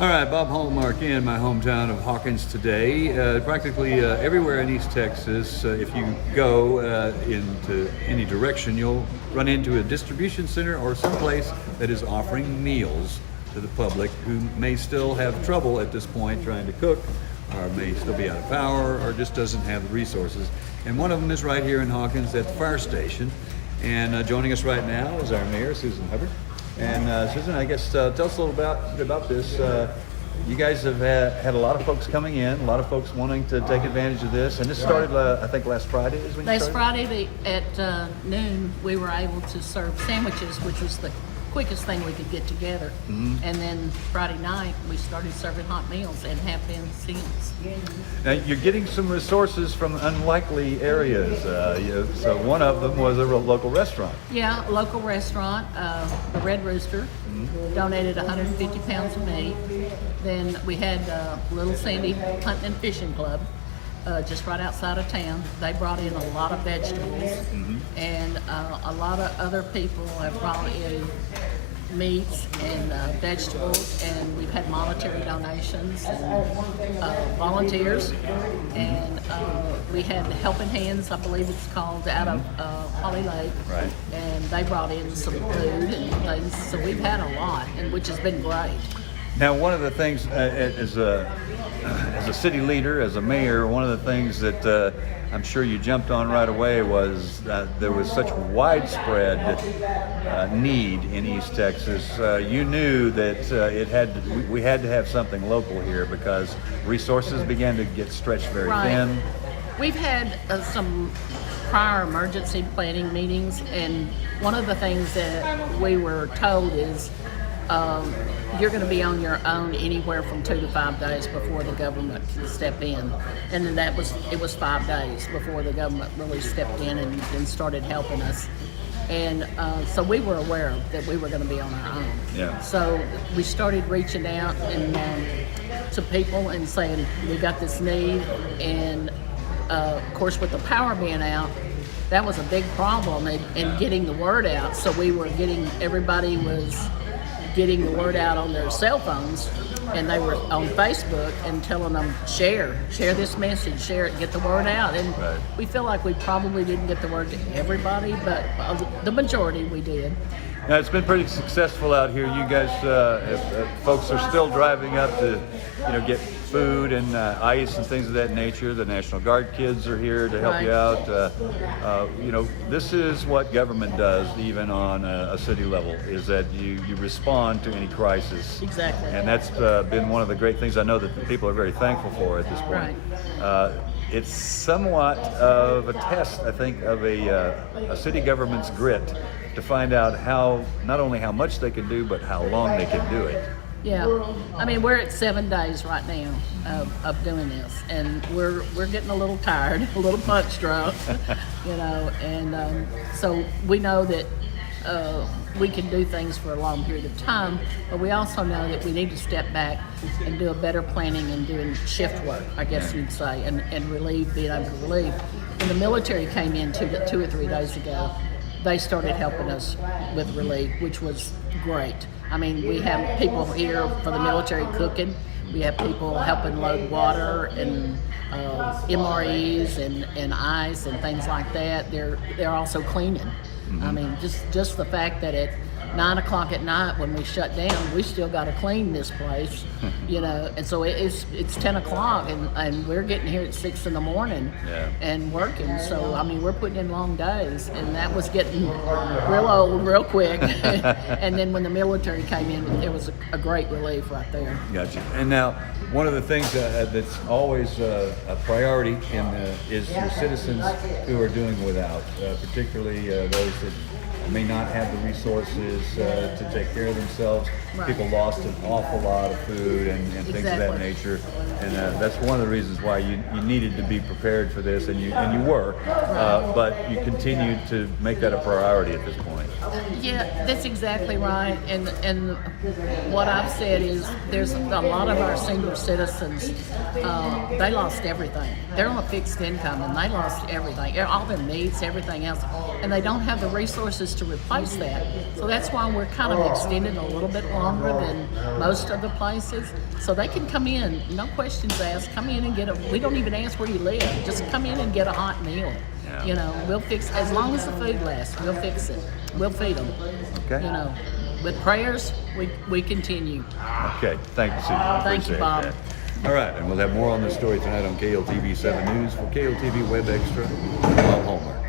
All right, Bob Hallmark in my hometown of Hawkins today. Practically everywhere in East Texas, if you go into any direction, you'll run into a distribution center or someplace that is offering meals to the public who may still have trouble at this point trying to cook, or may still be out of power, or just doesn't have the resources. And one of them is right here in Hawkins at the fire station. And joining us right now is our mayor, Susan Hubbard. And Susan, I guess tell us a little about this. You guys have had a lot of folks coming in, a lot of folks wanting to take advantage of this. And this started, I think, last Friday is when you started? Last Friday at noon, we were able to serve sandwiches, which was the quickest thing we could get together. Mm-hmm. And then Friday night, we started serving hot meals and have been since. Now, you're getting some resources from unlikely areas. So one of them was a local restaurant. Yeah, a local restaurant, the Red Rooster, donated 150 pounds of meat. Then we had Little Sandy Hunting and Fishing Club, just right outside of town. They brought in a lot of vegetables, and a lot of other people have brought in meats and vegetables, and we've had monetary donations and volunteers, and we had Helping Hands, I believe it's called, out of Holly Lake, right? And they brought in some food and things, so we've had a lot, and which has been great. Now, one of the things as a city leader, as a mayor, one of the things that I'm sure you jumped on right away was there was such widespread need in East Texas. You knew that we had to have something local here because resources began to get stretched very thin. We've had some prior emergency planning meetings, and one of the things that we were told is you're going to be on your own anywhere from 2 to 5 days before the government can step in. And then it was 5 days before the government really stepped in and started helping us. And so we were aware that we were going to be on our own. Yeah. So we started reaching out and to people and saying, we got this need. And of course, with the power being out, that was a big problem in getting the word out. So everybody was getting the word out on their cell phones, and they were on Facebook and telling them, share this message, share it, get the word out. And we feel like we probably didn't get the word to everybody, but the majority we did. Now, it's been pretty successful out here. You guys, folks are still driving up to, get food and ice and things of that nature. The National Guard kids are here to help you out. This is what government does, even on a city level, is that you respond to any crisis. Exactly. And that's been one of the great things I know that the people are very thankful for at this point. Right. It's somewhat of a test, I think, of a city government's grit to find out not only how much they can do, but how long they can do it. Yeah, I mean, we're at 7 days right now of doing this, and we're getting a little tired, a little punch drunk, and so we know that we can do things for a long period of time, but we also know that we need to step back and do a better planning and doing shift work, I guess you'd say, and being able to relieve. When the military came in 2 or 3 days ago, they started helping us with relief, which was great. I mean, we have people here for the military cooking. We have people helping load water and MREs and ice and things like that. They're also cleaning. Mm-hmm. I mean, just the fact that at 9 o'clock at night when we shut down, we still got to clean this place, and so it's 10 o'clock and we're getting here at 6 in the morning and working. So, I mean, we're putting in long days, and that was getting real old real quick. And then when the military came in, it was a great relief right there. Gotcha. And now, one of the things that's always a priority is your citizens who are doing without, particularly those that may not have the resources to take care of themselves. Right. People lost an awful lot of food and things of that nature, and that's one of the reasons why you needed to be prepared for this, and you were, but you continued to make that a priority at this point. Yeah, that's exactly right. And what I've said is there's a lot of our senior citizens, they lost everything. They're on a fixed income and they lost everything, all their needs, everything else, and they don't have the resources places to replace that. So that's why we're kind of extended a little bit longer than most of the places. So they can come in, no questions asked, come in and get we don't even ask where you live, just come in and get a hot meal. Yeah. You know, we'll fix, as long as the food lasts, we'll fix it. We'll feed them. Okay. You know, with prayers, we continue. Okay, thank you, Susan. Thank you, Appreciate Bob. that. All right, and we'll have more on this story tonight on KLTV 7 News for KLTV WebXtra. I'm Bob Hallmark.